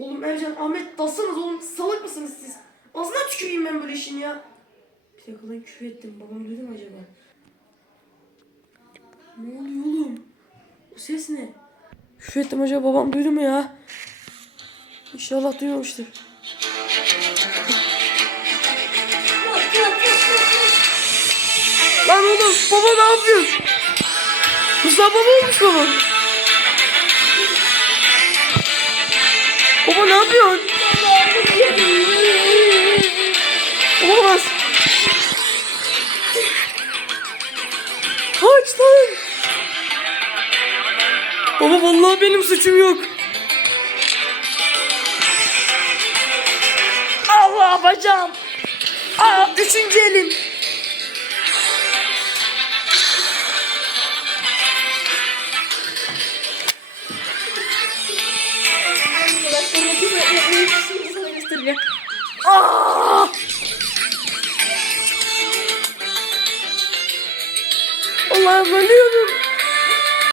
Oğlum Ercan, Ahmet dalsanız oğlum salak mısınız siz? Ağzına tüküreyim ben böyle işin ya. Bir dakika lan küfür ettim. Babam duydu mu acaba? Ne oluyor oğlum? O ses ne? Küfür ettim acaba babam duydu mu ya? İnşallah duymamıştır. Lan oğlum baba ne yapıyorsun? Mustafa baba olmuş baba. Baba ne yapıyorsun? Olamaz. Kaç lan. Baba vallahi benim suçum yok. Allah bacağım. Aa, üçüncü elim. Aa! Allah'ım ölüyorum.